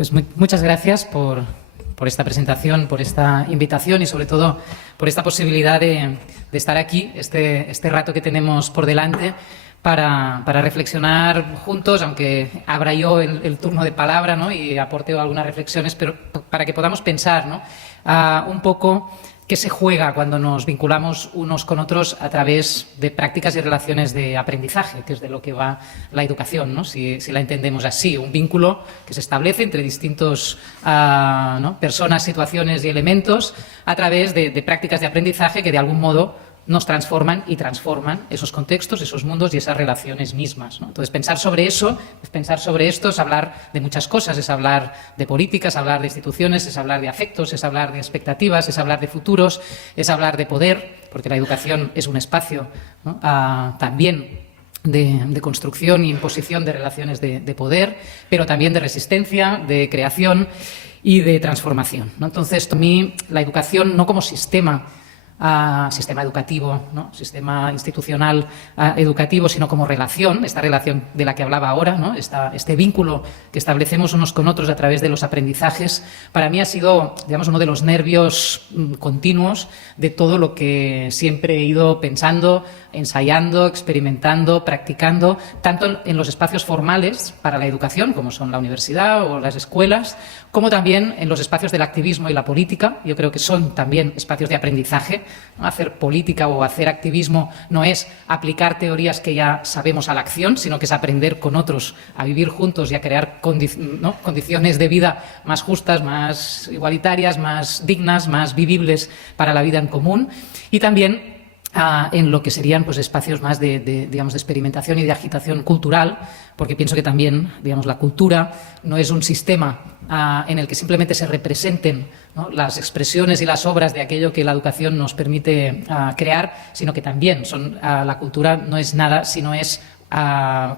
Pues muchas gracias por esta presentación, por esta invitación y sobre todo por esta posibilidad de estar aquí, este rato que tenemos por delante para reflexionar juntos, aunque abra yo el turno de palabra, ¿no? Y aporte algunas reflexiones, pero para que podamos pensar, ¿no? Un poco qué se juega cuando nos vinculamos unos con otros a través de prácticas y relaciones de aprendizaje, que es de lo que va la educación, ¿no? Si la entendemos así, un vínculo que se establece entre distintos personas, situaciones y elementos a través de prácticas de aprendizaje que de algún modo nos transforman y transforman esos contextos, esos mundos y esas relaciones mismas, ¿no? Entonces, pensar sobre eso, pensar sobre esto es hablar de muchas cosas, es hablar de políticas, hablar de instituciones, es hablar de afectos, es hablar de expectativas, es hablar de futuros, es hablar de poder, porque la educación es un espacio, ¿no? También de construcción e imposición de relaciones de poder, pero también de resistencia, de creación y de transformación, ¿no? Entonces, a mí, la educación no como sistema educativo, ¿no? Sistema institucional educativo, sino como relación, esta relación de la que hablaba ahora, ¿no? Este vínculo que establecemos unos con otros a través de los aprendizajes, para mí ha sido, digamos, uno de los nervios continuos de todo lo que siempre he ido pensando, ensayando, experimentando, practicando, tanto en los espacios formales para la educación, como son la universidad o las escuelas, como también en los espacios del activismo y la política. Yo creo que son también espacios de aprendizaje. Hacer política o hacer activismo no es aplicar teorías que ya sabemos a la acción, sino que es aprender con otros a vivir juntos y a crear condiciones de vida más justas, más igualitarias, más dignas, más vivibles para la vida en común. Y también en lo que serían pues espacios más de experimentación y de agitación cultural, porque pienso que también, digamos, la cultura no es un sistema en el que simplemente se representen, ¿no?, las expresiones y las obras de aquello que la educación nos permite crear, sino que también la cultura no es nada si no es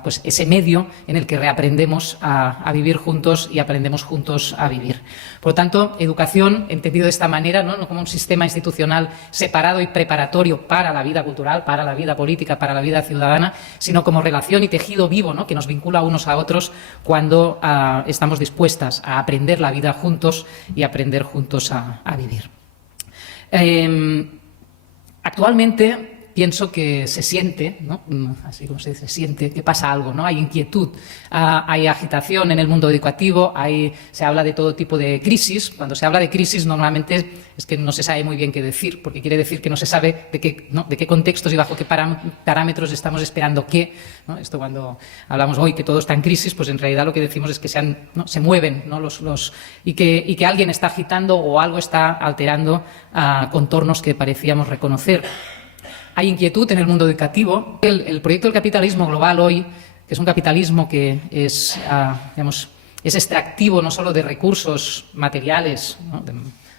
pues ese medio en el que reaprendemos a vivir juntos y aprendemos juntos a vivir. Por lo tanto, educación, entendido de esta manera, no como un sistema institucional separado y preparatorio para la vida cultural, para la vida política, para la vida ciudadana, sino como relación y tejido vivo, ¿no?, que nos vincula unos a otros cuando estamos dispuestas a aprender la vida juntos y aprender juntos a vivir. Actualmente pienso que se siente, ¿no?, así como se dice, se siente que pasa algo, ¿no? Hay inquietud, hay agitación en el mundo educativo, se habla de todo tipo de crisis. Cuando se habla de crisis normalmente es que no se sabe muy bien qué decir, porque quiere decir que no se sabe de qué contextos y bajo qué parámetros estamos esperando qué, ¿no? Esto cuando hablamos hoy que todo está en crisis, pues en realidad lo que decimos es que se mueven, ¿no?, y que alguien está agitando o algo está alterando contornos que parecíamos reconocer. Hay inquietud en el mundo educativo. El proyecto del capitalismo global hoy, que es un capitalismo que es extractivo no solo de recursos materiales, ¿no?, de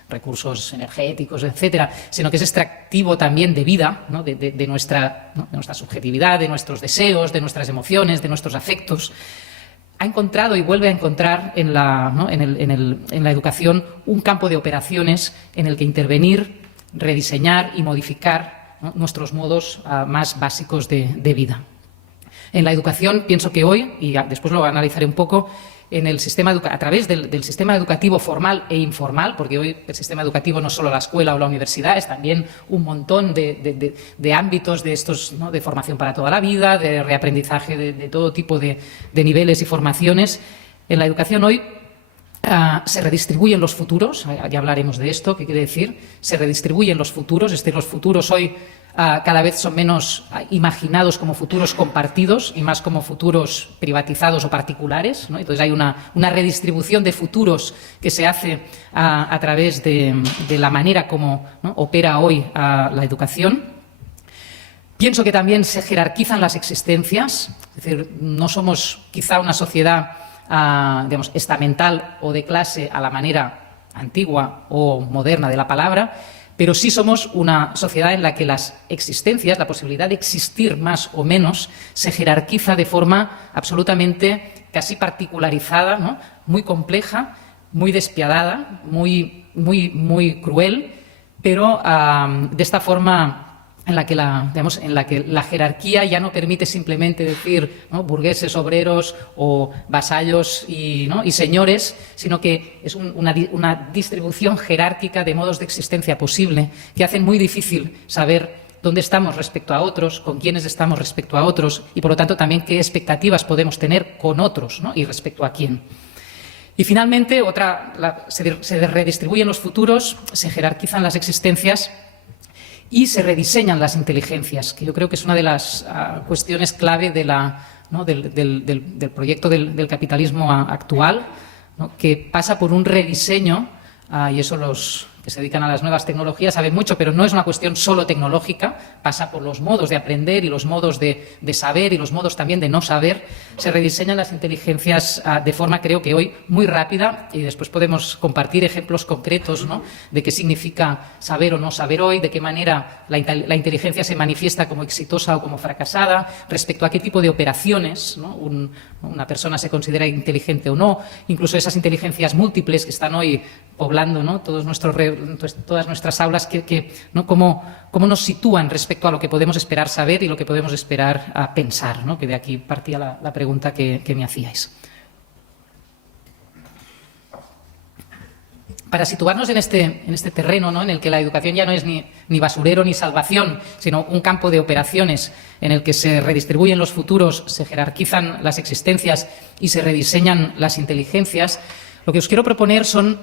recursos energéticos, etcétera, sino que es extractivo también de vida, ¿no?, de nuestra subjetividad, de nuestros deseos, de nuestras emociones, de nuestros afectos. Ha encontrado y vuelve a encontrar en la educación un campo de operaciones en el que intervenir, rediseñar y modificar, ¿no?, nuestros modos más básicos de vida. En la educación pienso que hoy, y después lo analizaré un poco, a través del sistema educativo formal e informal, porque hoy el sistema educativo no es solo la escuela o la universidad, es también un montón de ámbitos de estos, ¿no?, de formación para toda la vida, de reaprendizaje de todo tipo de niveles y formaciones. En la educación hoy se redistribuyen los futuros, ya hablaremos de esto, ¿qué quiere decir? Se redistribuyen los futuros, los futuros hoy cada vez son menos imaginados como futuros compartidos y más como futuros privatizados o particulares, ¿no? Entonces hay una redistribución de futuros que se hace a través de la manera como, ¿no?, opera hoy la educación. Pienso que también se jerarquizan las existencias, es decir, no somos quizá una sociedad estamental o de clase a la manera antigua o moderna de la palabra, pero sí somos una sociedad en la que las existencias, la posibilidad de existir más o menos, se jerarquiza de forma absolutamente casi particularizada, ¿no?, muy compleja, muy despiadada, muy cruel, pero de esta forma digamos, en la que la jerarquía ya no permite simplemente decir, ¿no?, burgueses, obreros o vasallos y señores, sino que es una distribución jerárquica de modos de existencia posible que hacen muy difícil saber dónde estamos respecto a otros, con quiénes estamos respecto a otros y, por lo tanto, también qué expectativas podemos tener con otros, ¿no?, y respecto a quién. Y, finalmente, se redistribuyen los futuros, se jerarquizan las existencias y se rediseñan las inteligencias, que yo creo que es una de las cuestiones clave de del proyecto del capitalismo actual, ¿no?, que pasa por un rediseño, y eso los que se dedican a las nuevas tecnologías saben mucho, pero no es una cuestión solo tecnológica, pasa por los modos de aprender y los modos de saber y los modos también de no saber. Se rediseñan las inteligencias de forma, creo que hoy, muy rápida, y después podemos compartir ejemplos concretos, ¿no?, de qué significa saber o no saber hoy, de qué manera la inteligencia se manifiesta como exitosa o como fracasada, respecto a qué tipo de operaciones, ¿no?, una persona se considera inteligente o no, incluso esas inteligencias múltiples que están hoy poblando, ¿no?, todas nuestras aulas, ¿no?, cómo nos sitúan respecto a lo que podemos esperar saber y lo que podemos esperar pensar, ¿no?, que de aquí partía la pregunta que me hacíais. Para situarnos en este terreno, ¿no?, en el que la educación ya no es ni basurero ni salvación, sino un campo de operaciones en el que se redistribuyen los futuros, se jerarquizan las existencias y se rediseñan las inteligencias, lo que os quiero proponer son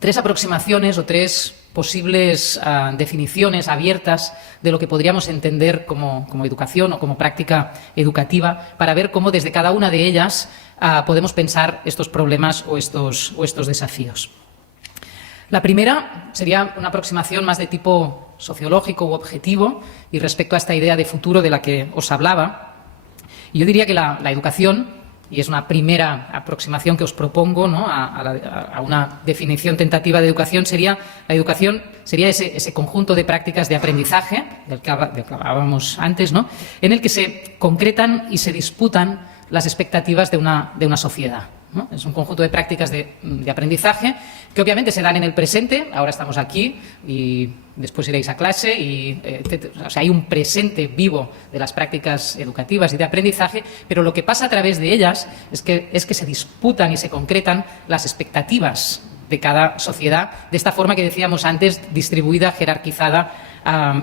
3 aproximaciones o 3 posibles definiciones abiertas de lo que podríamos entender como educación o como práctica educativa, para ver cómo desde cada una de ellas podemos pensar estos problemas o estos desafíos. La primera sería una aproximación más de tipo sociológico u objetivo y respecto a esta idea de futuro de la que os hablaba. Y yo diría que la educación, y es una primera aproximación que os propongo, ¿no?, a una definición tentativa de educación, sería ese conjunto de prácticas de aprendizaje del que hablábamos antes, ¿no?, en el que se concretan y se disputan las expectativas de una sociedad, ¿no? Es un conjunto de prácticas de aprendizaje que obviamente se dan en el presente. Ahora estamos aquí y después iréis a clase o sea, hay un presente vivo de las prácticas educativas y de aprendizaje, pero lo que pasa a través de ellas es que se disputan y se concretan las expectativas de cada sociedad, de esta forma que decíamos antes, distribuida, jerarquizada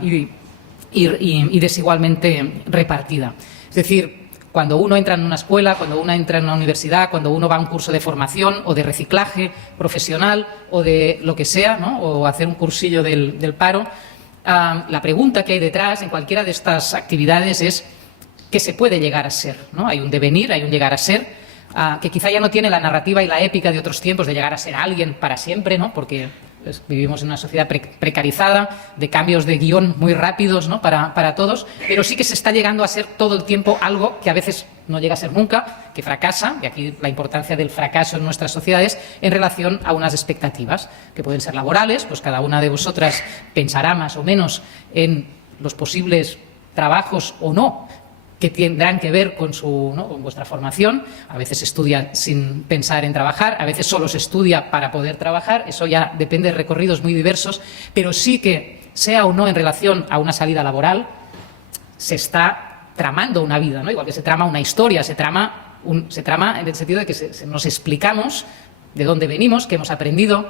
y desigualmente repartida. Es decir, cuando uno entra en una escuela, cuando uno entra en una universidad, cuando uno va a un curso de formación o de reciclaje profesional o de lo que sea, ¿no?, o hacer un cursillo del paro, la pregunta que hay detrás en cualquiera de estas actividades es ¿qué se puede llegar a ser?, ¿no? Hay un devenir, hay un llegar a ser, que quizá ya no tiene la narrativa y la épica de otros tiempos de llegar a ser alguien para siempre, ¿no?, porque vivimos en una sociedad precarizada, de cambios de guión muy rápidos, ¿no?, para todos, pero sí que se está llegando a ser todo el tiempo algo que a veces no llega a ser nunca, que fracasa, y aquí la importancia del fracaso en nuestras sociedades en relación a unas expectativas que pueden ser laborales. Pues cada una de vosotras pensará más o menos en los posibles trabajos o no que tendrán que ver con vuestra formación. A veces se estudia sin pensar en trabajar, a veces solo se estudia para poder trabajar. Eso ya depende de recorridos muy diversos, pero sí que, sea o no en relación a una salida laboral, se está tramando una vida, ¿no? Igual que se trama una historia, se trama en el sentido de que nos explicamos de dónde venimos, qué hemos aprendido,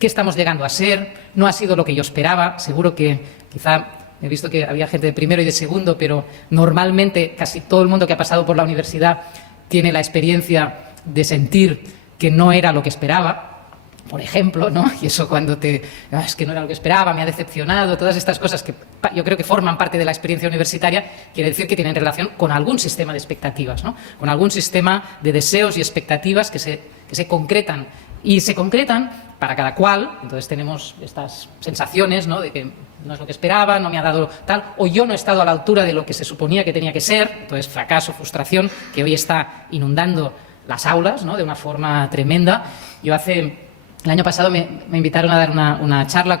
qué estamos llegando a ser. No ha sido lo que yo esperaba. Seguro que quizá he visto que había gente de primero y de segundo, pero normalmente casi todo el mundo que ha pasado por la universidad tiene la experiencia de sentir que no era lo que esperaba, por ejemplo, ¿no? Y eso cuando es que no era lo que esperaba, me ha decepcionado, todas estas cosas que yo creo que forman parte de la experiencia universitaria, quiere decir que tienen relación con algún sistema de expectativas, ¿no?, con algún sistema de deseos y expectativas que se concretan. Y se concretan para cada cual. Entonces tenemos estas sensaciones, ¿no?, de que no es lo que esperaba, no me ha dado tal, o yo no he estado a la altura de lo que se suponía que tenía que ser. Entonces fracaso, frustración, que hoy está inundando las aulas, ¿no?, de una forma tremenda. El año pasado me invitaron a dar una charla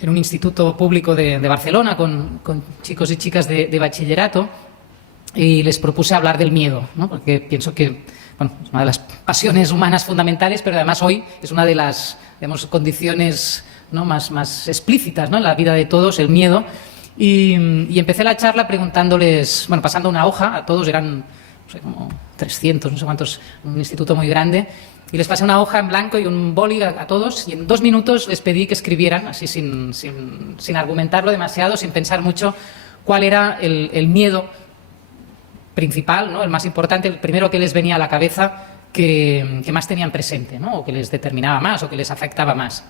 en un instituto público de Barcelona con chicos y chicas de bachillerato, y les propuse hablar del miedo, ¿no?, porque pienso que es una de las pasiones humanas fundamentales, pero además hoy es una de las, digamos, condiciones, ¿no?, más explícitas, ¿no?, en la vida de todos, el miedo. Y empecé la charla preguntándoles, bueno, pasando una hoja a todos, eran, no sé, como 300, no sé cuántos, un instituto muy grande, y les pasé una hoja en blanco y un boli a todos, y en 2 minutos les pedí que escribieran, así sin argumentarlo demasiado, sin pensar mucho, cuál era el miedo principal, ¿no? El más importante, el primero que les venía a la cabeza, que más tenían presente, ¿no? O que les determinaba más, o que les afectaba más.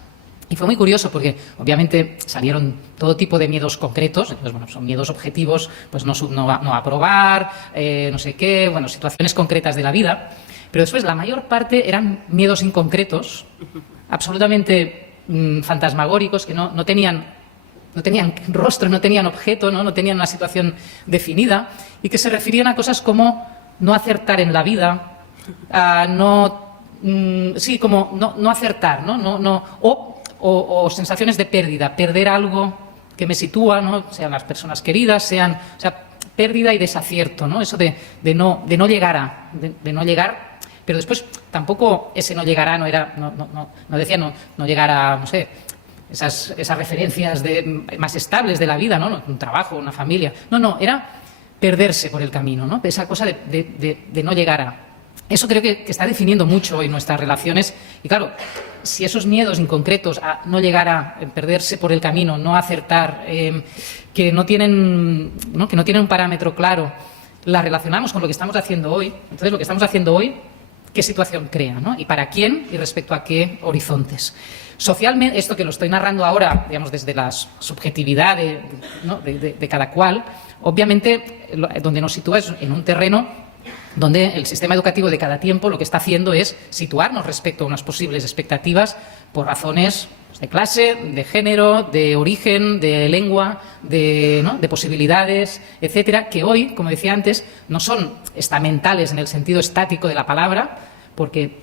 Y fue muy curioso porque, obviamente, salieron todo tipo de miedos concretos. Entonces, bueno, son miedos objetivos, pues no aprobar, no sé qué, bueno, situaciones concretas de la vida. Pero después, la mayor parte eran miedos inconcretos, absolutamente fantasmagóricos, que no tenían rostro, no tenían objeto, no tenían una situación definida, y que se referían a cosas como no acertar en la vida, no acertar, o sensaciones de pérdida, perder algo que me sitúa, ¿no? Sean las personas queridas, pérdida y desacierto, ¿no? Eso de no llegar pero después tampoco ese no llegará, no decía no llegar a, no sé, esas referencias más estables de la vida, ¿no? Un trabajo, una familia. No, era perderse por el camino, ¿no? Esa cosa de no llegar a. Eso creo que está definiendo mucho hoy nuestras relaciones. Y claro, si esos miedos inconcretos a no llegar a perderse por el camino, no acertar, que no tienen un parámetro claro, la relacionamos con lo que estamos haciendo hoy. Entonces, lo que estamos haciendo hoy, ¿qué situación crea, ¿no? Y para quién y respecto a qué horizontes. Socialmente, esto que lo estoy narrando ahora, digamos, desde la subjetividad de cada cual, obviamente, donde nos sitúa es en un terreno donde el sistema educativo de cada tiempo lo que está haciendo es situarnos respecto a unas posibles expectativas por razones de clase, de género, de origen, de lengua, de posibilidades, etcétera, que hoy, como decía antes, no son estamentales en el sentido estático de la palabra, porque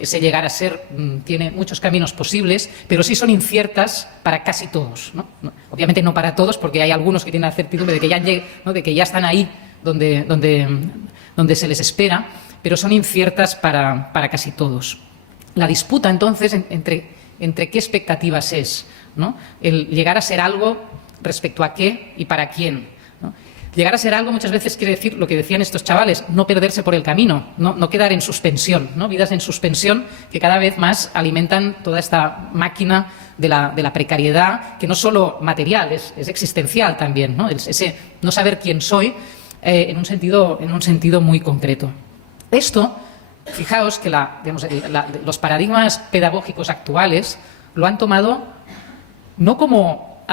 ese llegar a ser tiene muchos caminos posibles, pero sí son inciertas para casi todos, ¿no? Obviamente no para todos, porque hay algunos que tienen la certidumbre de que ya están ahí donde se les espera, pero son inciertas para casi todos. La disputa, entonces, entre qué expectativas es, ¿no? El llegar a ser algo respecto a qué y para quién, ¿no? Llegar a ser algo muchas veces quiere decir lo que decían estos chavales, no perderse por el camino, no quedar en suspensión, ¿no? Vidas en suspensión que cada vez más alimentan toda esta máquina de la precariedad, que no solo material, es existencial también, ¿no? Ese no saber quién soy, en un sentido muy concreto. Esto, fijaos que los paradigmas pedagógicos actuales lo han tomado no como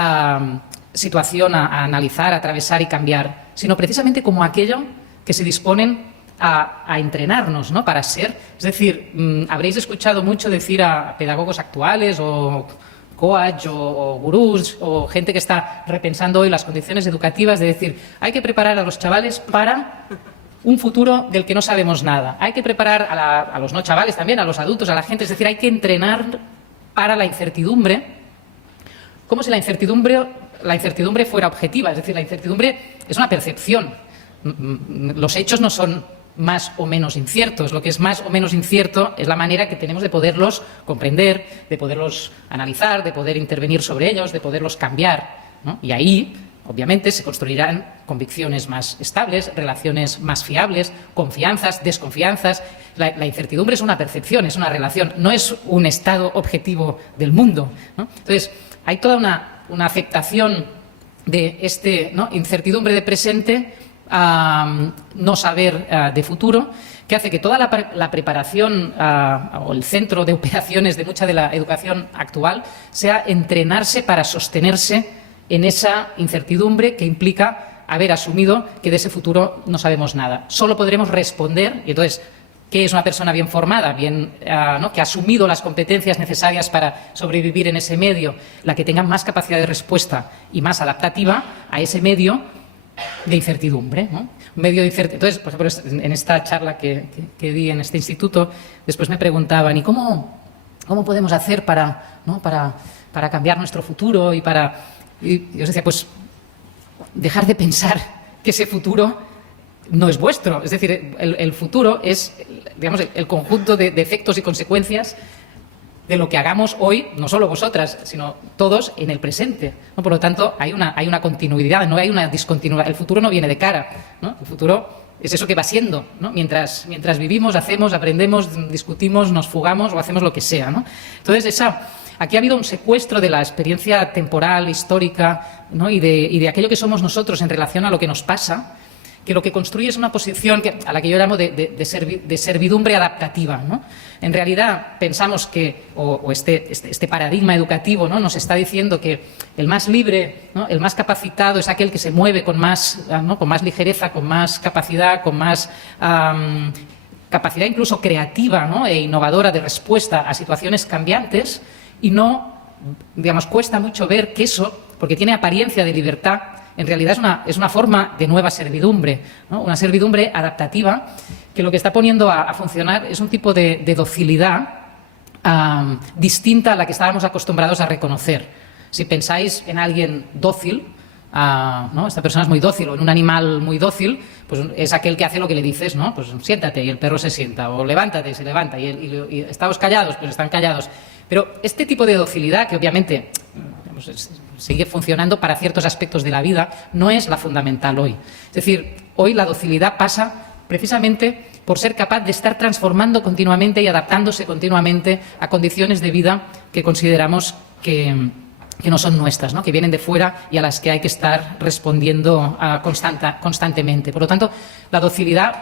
situación a analizar, a atravesar y cambiar, sino precisamente como aquello que se disponen a entrenarnos, ¿no? Para ser. Es decir, habréis escuchado mucho decir a pedagogos actuales o coach o gurús o gente que está repensando hoy las condiciones educativas, de decir, hay que preparar a los chavales para un futuro del que no sabemos nada. Hay que preparar a los no chavales también, a los adultos, a la gente, es decir, hay que entrenar para la incertidumbre, como si la incertidumbre fuera objetiva, es decir, la incertidumbre es una percepción. Los hechos no son más o menos inciertos. Lo que es más o menos incierto es la manera que tenemos de poderlos comprender, de poderlos analizar, de poder intervenir sobre ellos, de poderlos cambiar, ¿no? Y ahí, obviamente, se construirán convicciones más estables, relaciones más fiables, confianzas, desconfianzas. La incertidumbre es una percepción, es una relación, no es un estado objetivo del mundo, ¿no? Entonces, hay toda una aceptación de incertidumbre de presente, no saber de futuro, que hace que toda la preparación o el centro de operaciones de mucha de la educación actual sea entrenarse para sostenerse en esa incertidumbre que implica haber asumido que de ese futuro no sabemos nada. Solo podremos responder, y entonces, ¿qué es una persona bien formada, que ha asumido las competencias necesarias para sobrevivir en ese medio? La que tenga más capacidad de respuesta y más adaptativa a ese medio de incertidumbre, ¿no? Un medio de incertidumbre. Entonces, por ejemplo, en esta charla que di en este instituto, después me preguntaban, ¿y cómo podemos hacer para cambiar nuestro futuro? Y yo os decía, pues, dejar de pensar que ese futuro no es vuestro. Es decir, el futuro es, digamos, el conjunto de efectos y consecuencias de lo que hagamos hoy, no solo vosotras, sino todos en el presente, ¿no? Por lo tanto, hay una continuidad, no hay una discontinuidad. El futuro no viene de cara, ¿no? El futuro es eso que va siendo, ¿no? Mientras vivimos, hacemos, aprendemos, discutimos, nos fugamos o hacemos lo que sea, ¿no? Entonces, aquí ha habido un secuestro de la experiencia temporal, histórica, ¿no? y de aquello que somos nosotros en relación a lo que nos pasa, que lo que construye es una posición a la que yo llamo de servidumbre adaptativa, ¿no? En realidad pensamos que, este paradigma educativo, ¿no? Nos está diciendo que el más libre, ¿no? El más capacitado es aquel que se mueve con más, ¿no? Con más ligereza, con más capacidad, con más capacidad incluso creativa, ¿no? E innovadora de respuesta a situaciones cambiantes, y no, digamos, cuesta mucho ver que eso, porque tiene apariencia de libertad, en realidad es una forma de nueva servidumbre, ¿no? Una servidumbre adaptativa que lo que está poniendo a funcionar es un tipo de docilidad distinta a la que estábamos acostumbrados a reconocer. Si pensáis en alguien dócil, ¿no? Esta persona es muy dócil, o en un animal muy dócil, pues es aquel que hace lo que le dices, ¿no? Pues siéntate y el perro se sienta, o levántate y se levanta, y estáos callados, pues están callados. Pero este tipo de docilidad, que obviamente sigue funcionando para ciertos aspectos de la vida, no es la fundamental hoy. Es decir, hoy la docilidad pasa precisamente por ser capaz de estar transformando continuamente y adaptándose continuamente a condiciones de vida que consideramos que no son nuestras, ¿no? Que vienen de fuera y a las que hay que estar respondiendo constantemente. Por lo tanto, la docilidad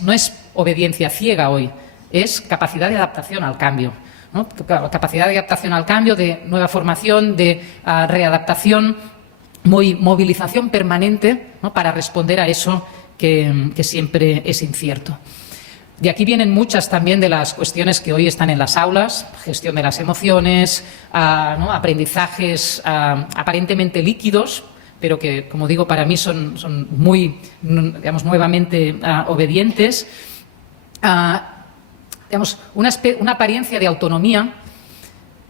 no es obediencia ciega hoy, es capacidad de adaptación al cambio, ¿no? Capacidad de adaptación al cambio, de nueva formación, de readaptación, movilización permanente, ¿no? Para responder a eso que siempre es incierto. De aquí vienen muchas también de las cuestiones que hoy están en las aulas: gestión de las emociones, ¿no? Aprendizajes aparentemente líquidos, pero que, como digo, para mí son muy, digamos, nuevamente obedientes. Digamos, una apariencia de autonomía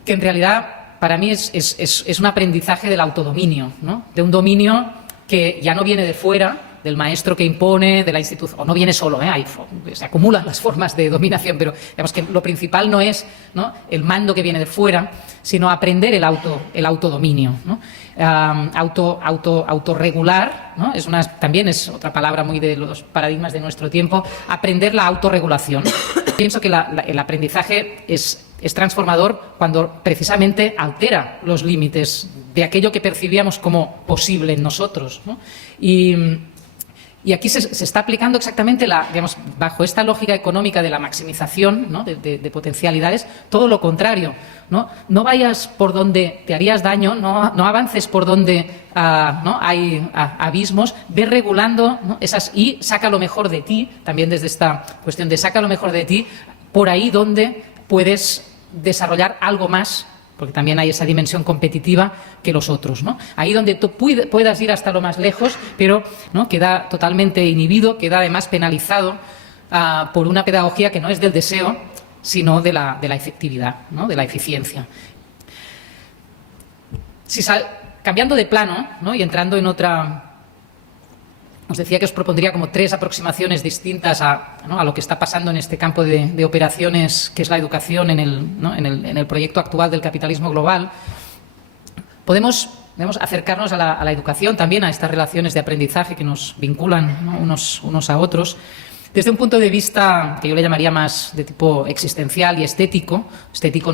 que en realidad para mí es un aprendizaje del autodominio, ¿no? De un dominio que ya no viene de fuera, del maestro que impone, de la institución, o no viene solo, se acumulan las formas de dominación, pero digamos que lo principal no es, ¿no? El mando que viene de fuera, sino aprender el autodominio, ¿no? Autorregular, ¿no? También es otra palabra muy de los paradigmas de nuestro tiempo, aprender la autorregulación. Pienso que el aprendizaje es transformador cuando precisamente altera los límites de aquello que percibíamos como posible en nosotros, ¿no? Y aquí se está aplicando exactamente, digamos, bajo esta lógica económica de la maximización, ¿no? de potencialidades, todo lo contrario, ¿no? No vayas por donde te harías daño, no avances por donde ¿no? hay abismos, ve regulando, ¿no? Y saca lo mejor de ti, también desde esta cuestión de saca lo mejor de ti, por ahí donde puedes desarrollar algo más, porque también hay esa dimensión competitiva, que los otros, ¿no? Ahí donde tú puedas ir hasta lo más lejos, pero, ¿no? Queda totalmente inhibido, queda además penalizado por una pedagogía que no es del deseo, sino de la efectividad, ¿no? De la eficiencia. Cambiando de plano, ¿no? Y entrando en otra... Os decía que os propondría como 3 aproximaciones distintas a lo que está pasando en este campo de operaciones, que es la educación en el proyecto actual del capitalismo global. Podemos acercarnos a la educación también, a estas relaciones de aprendizaje que nos vinculan, ¿no? unos a otros, desde un punto de vista que yo le llamaría más de tipo existencial y estético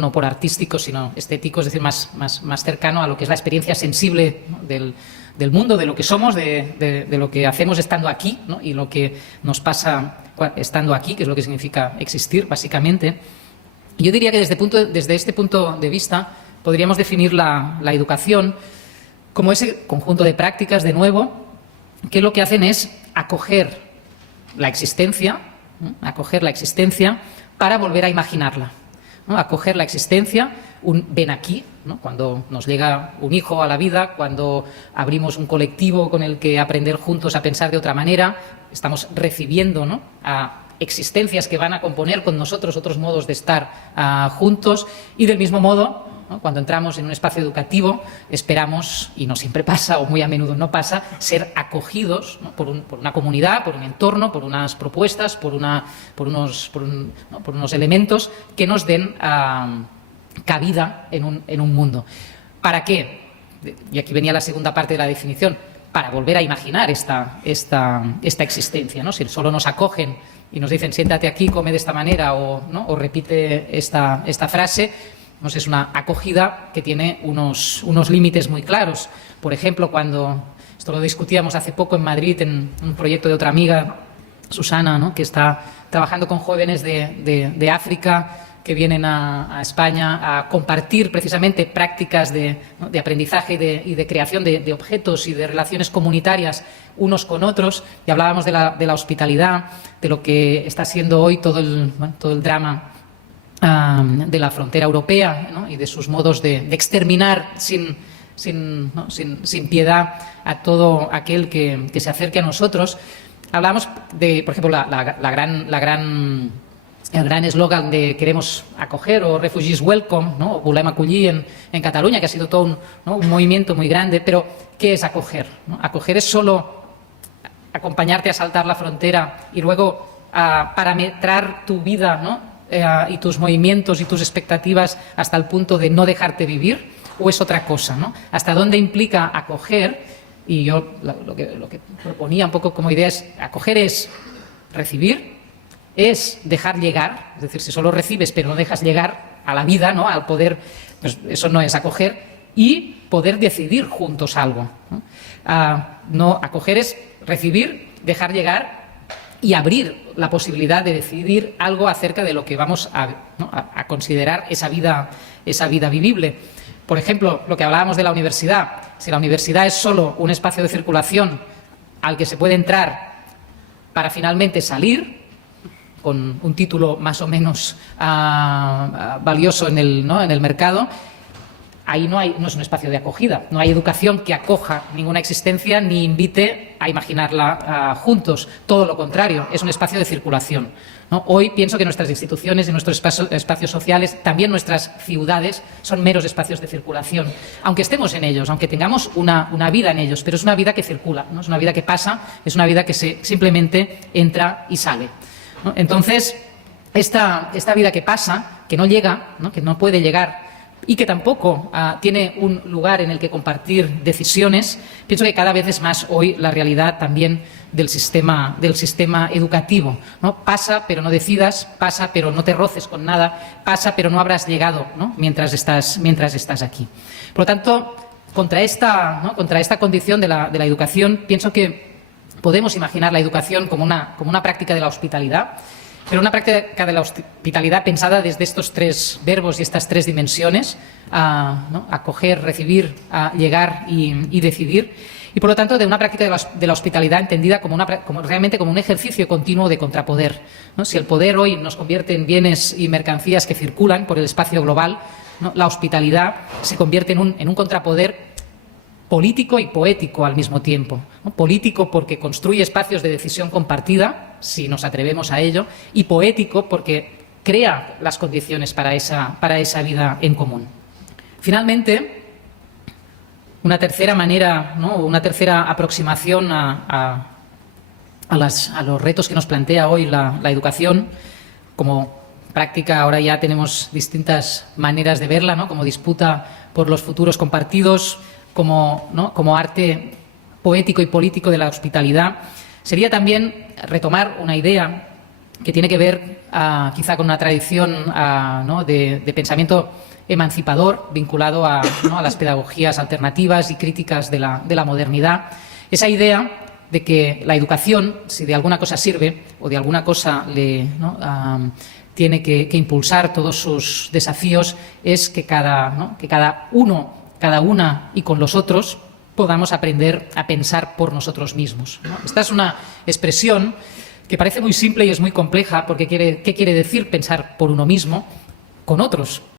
no por artístico, sino estético, es decir, más cercano a lo que es la experiencia sensible, ¿no? del mundo, de lo que somos, de lo que hacemos estando aquí, ¿no? Y lo que nos pasa estando aquí, que es lo que significa existir, básicamente. Y yo diría que desde este punto de vista podríamos definir la educación como ese conjunto de prácticas, de nuevo, que lo que hacen es acoger la existencia, ¿no? Acoger la existencia para volver a imaginarla, ¿no? Acoger la existencia, ven aquí, ¿no? Cuando nos llega un hijo a la vida, cuando abrimos un colectivo con el que aprender juntos a pensar de otra manera, estamos recibiendo, ¿no? a existencias que van a componer con nosotros otros modos de estar juntos, y del mismo modo, ¿no?, cuando entramos en un espacio educativo esperamos, y no siempre pasa o muy a menudo no pasa, ser acogidos, ¿no?, por una comunidad, por un entorno, por unas propuestas, por unos elementos que nos den cabida en un mundo. ¿Para qué? Y aquí venía la segunda parte de la definición. Para volver a imaginar esta existencia, ¿no? Si solo nos acogen y nos dicen siéntate aquí, come de esta manera, ¿no?, o repite esta frase, pues es una acogida que tiene unos límites muy claros. Por ejemplo, esto lo discutíamos hace poco en Madrid en un proyecto de otra amiga, Susana, ¿no?, que está trabajando con jóvenes de África que vienen a España a compartir precisamente prácticas de aprendizaje y de creación de objetos y de relaciones comunitarias unos con otros, y hablábamos de la hospitalidad, de lo que está siendo hoy todo el drama de la frontera europea, ¿no?, y de sus modos de exterminar sin piedad a todo aquel que se acerque a nosotros. Hablábamos de, por ejemplo, el gran eslogan de queremos acoger, o Refugees Welcome, ¿no?, o Volem acollir en Cataluña, que ha sido todo un movimiento muy grande. Pero ¿qué es acoger? ¿No? Acoger es solo acompañarte a saltar la frontera y luego parametrar tu vida, ¿no?, y tus movimientos y tus expectativas hasta el punto de no dejarte vivir, o es otra cosa, ¿no? ¿Hasta dónde implica acoger? Y yo lo que proponía un poco como idea es: acoger es recibir, es dejar llegar, es decir, si solo recibes pero no dejas llegar a la vida, ¿no?, al poder, pues eso no es acoger, y poder decidir juntos algo, ¿no? Acoger es recibir, dejar llegar y abrir la posibilidad de decidir algo acerca de lo que vamos a considerar esa vida vivible. Por ejemplo, lo que hablábamos de la universidad. Si la universidad es solo un espacio de circulación al que se puede entrar para finalmente salir con un título más o menos valioso en el mercado, ahí no es un espacio de acogida. No hay educación que acoja ninguna existencia ni invite a imaginarla juntos. Todo lo contrario, es un espacio de circulación, ¿no? Hoy pienso que nuestras instituciones y nuestros espacios sociales, también nuestras ciudades, son meros espacios de circulación. Aunque estemos en ellos, aunque tengamos una vida en ellos, pero es una vida que circula, ¿no? Es una vida que pasa, es una vida que simplemente entra y sale, ¿no? Entonces, esta vida que pasa, que no llega, ¿no?, que no puede llegar, y que tampoco tiene un lugar en el que compartir decisiones, pienso que cada vez es más hoy la realidad también del sistema educativo, ¿no? Pasa, pero no decidas; pasa, pero no te roces con nada; pasa, pero no habrás llegado, ¿no?, mientras estás aquí. Por lo tanto, contra esta condición de la educación, pienso que podemos imaginar la educación como una práctica de la hospitalidad, pero una práctica de la hospitalidad pensada desde estos tres verbos y estas tres dimensiones, ¿no?, acoger, recibir, llegar y decidir. Y por lo tanto de una práctica de la hospitalidad entendida realmente como un ejercicio continuo de contrapoder, ¿no? Si el poder hoy nos convierte en bienes y mercancías que circulan por el espacio global, ¿no?, la hospitalidad se convierte en un contrapoder político y poético al mismo tiempo, ¿no? Político porque construye espacios de decisión compartida, si nos atrevemos a ello, y poético porque crea las condiciones para esa vida en común. Finalmente, una tercera manera, ¿no?, una tercera aproximación a los retos que nos plantea hoy la educación como práctica. Ahora ya tenemos distintas maneras de verla, ¿no?, como disputa por los futuros compartidos, como arte poético y político de la hospitalidad. Sería también retomar una idea que tiene que ver quizá con una tradición ¿no?, de pensamiento emancipador vinculado a las pedagogías alternativas y críticas de la modernidad. Esa idea de que la educación, si de alguna cosa sirve o de alguna cosa tiene que impulsar todos sus desafíos, es que cada uno, cada una y con los otros podamos aprender a pensar por nosotros mismos, ¿no? Esta es una expresión que parece muy simple y es muy compleja, porque ¿qué quiere decir pensar por uno mismo con otros?